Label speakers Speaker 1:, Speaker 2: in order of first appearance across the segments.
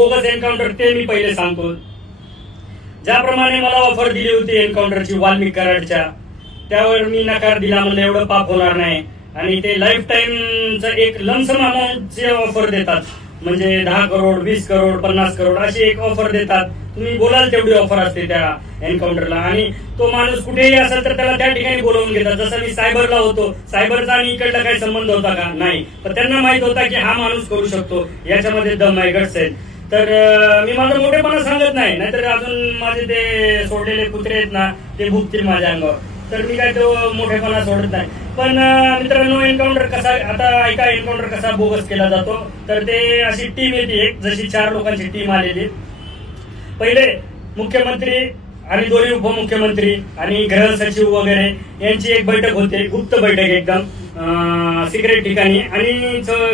Speaker 1: Bogus encounter ते मी पहिले सांगतो ज्याप्रमाणे मला ऑफर दिली होती एन्काउंटरची वाल्मिक कराडच्या त्यावर मी नकार दिला म्हणजे एवढं पाप होणार नाही आणि ते लाईफ टाईमचं एक लमसम अमाऊंटचे ऑफर देतात म्हणजे दहा करोड वीस करोड पन्नास करोड अशी एक ऑफर देतात तुम्ही बोलाल तेवढी ऑफर असते त्या एन्काउंटरला आणि तो माणूस कुठेही असेल तर त्याला त्या ठिकाणी बोलवून घेतात जसं मी सायबरला होतो सायबरचा आणि इकडला काही संबंध होता का नाही पण त्यांना माहित होता की हा माणूस करू शकतो याच्यामध्ये दम आहे गट्स आहेत तर मी माझं मोठेपणा सांगत नाही नाहीतर अजून माझे ते सोडलेले कुत्रे आहेत ना ते भुकतील माझ्या अंगावर तर मी काय तो मोठेपणा सोडत नाही पण मित्रांनो एन्काउंटर कसा आता एका एन्काउंटर कसा बोगस केला जातो तर ते अशी टीम येते एक जशी चार लोकांची टीम आलेली पहिले मुख्यमंत्री आणि दोन्ही उपमुख्यमंत्री आणि गृह सचिव वगैरे यांची एक बैठक होते गुप्त बैठक एकदम सिक्रेट ठिकाणी आणि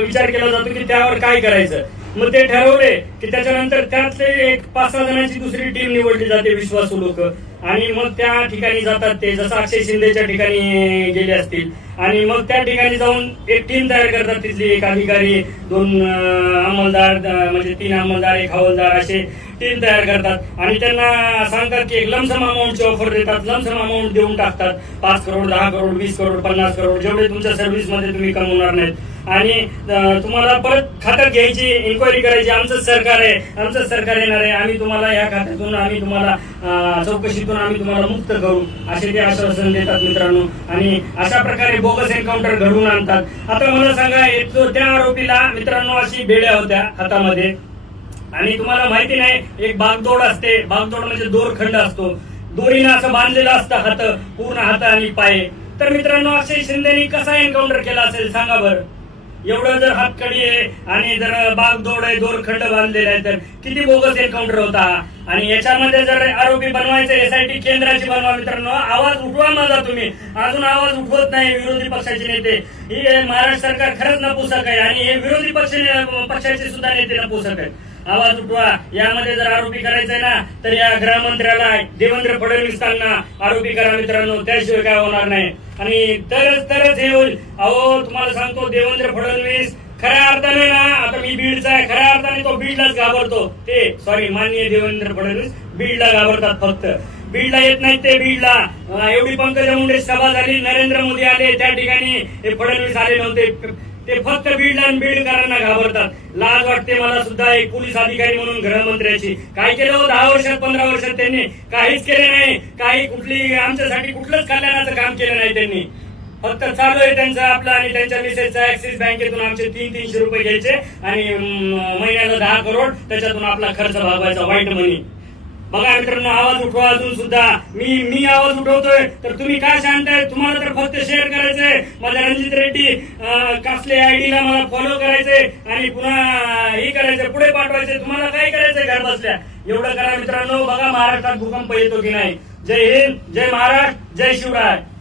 Speaker 1: विचार केला जातो की त्यावर काय करायचं मग ते ठरवले की त्याच्यानंतर त्यातले एक पाच सहा जणांची दुसरी टीम निवडली जाते विश्वासू लोक आणि मग त्या ठिकाणी जातात ते जसं अक्षय शिंदेच्या ठिकाणी गेले असतील आणि मग त्या ठिकाणी जाऊन एक टीम तयार करतात तिथली एक अधिकारी दोन अंमलदार म्हणजे तीन अंमलदार एक हवालदार असे टीम तयार करतात आणि त्यांना सांगतात की एक लमसम ची ऑफर देतात लमसम अमाऊंट देऊन टाकतात पाच करोड दहा करोड वीस करोड पन्नास करोड जेवढे तुमच्या मध्ये तुम्ही कमवणार नाहीत आणि तुम्हाला परत खातं घ्यायची इन्क्वायरी करायची आमचं सरकार आहे आमचं सरकार येणार आहे आम्ही तुम्हाला या खात्यातून आम्ही तुम्हाला चौकशीतून आम्ही तुम्हाला मुक्त करू असे ते आश्वासन देतात मित्रांनो आणि अशा प्रकारे बोगस एन्काउंटर घडवून आणतात आता मला सांगा त्या आरोपीला मित्रांनो अशी बेड्या होत्या हातामध्ये आणि तुम्हाला माहिती नाही एक बागदोड असते बागदोड म्हणजे दोरखंड असतो दोरीनं असं बांधलेलं असतं हात पूर्ण हात आणि पाय तर मित्रांनो अक्षय शिंदेनी कसा एन्काउंटर केला असेल सांगा बरं एवढं जर हातकडी आहे आणि जर दोड आहे खंड बांधलेले आहे तर किती बोगस एन्काउंटर होता आणि याच्यामध्ये जर आरोपी बनवायचं एसआयटी केंद्राची बनवा मित्रांनो आवाज उठवा माझा तुम्ही अजून आवाज उठवत नाही विरोधी पक्षाचे नेते ही महाराष्ट्र सरकार खरंच नपुसक आहे आणि हे विरोधी पक्ष पक्षाचे सुद्धा नेते नपुसक आहेत आवाज उठवा यामध्ये जर आरोपी आहे ना तर या गृहमंत्र्याला देवेंद्र फडणवीसांना आरोपी करा मित्रांनो त्याशिवाय काय होणार नाही आणि तरच तरच हे होईल अहो तुम्हाला सांगतो देवेंद्र फडणवीस खऱ्या अर्थाने ना आता मी बीडचा आहे खऱ्या अर्थाने तो बीडलाच घाबरतो ते सॉरी माननीय देवेंद्र फडणवीस बीडला घाबरतात फक्त बीडला येत नाही ते बीडला एवढी पंकजा मुंडे सभा झाली नरेंद्र मोदी आले त्या ठिकाणी हे फडणवीस आले नव्हते ते फक्त बीड आणि बीडकरांना घाबरतात लाज वाटते मला सुद्धा एक पोलीस अधिकारी म्हणून गृहमंत्र्याची काय केलं हो? दहा वर्षात पंधरा वर्षात त्यांनी काहीच केले नाही काही कुठली आमच्यासाठी कुठलंच कल्याणाचं काम केलं नाही त्यांनी फक्त चालू आहे त्यांचा आपला आणि त्यांच्या मिसेसचा ऍक्सिस बँकेतून आमचे तीन तीनशे रुपये घ्यायचे आणि महिन्याला दहा करोड त्याच्यातून आपला खर्च भागवायचा वाईट मनी बघा मित्रांनो आवाज उठवा अजून सुद्धा मी मी आवाज उठवतोय तर तुम्ही काय सांगताय तुम्हाला तर फक्त शेअर करायचंय माझ्या रणजित रेड्डी कसले आयडीला मला फॉलो करायचंय आणि पुन्हा हे करायचंय पुढे पाठवायचंय तुम्हाला काय करायचंय घर बसल्या एवढं करा मित्रांनो बघा महाराष्ट्रात भूकंप येतो की नाही जय हिंद जय महाराष्ट्र जय शिवराय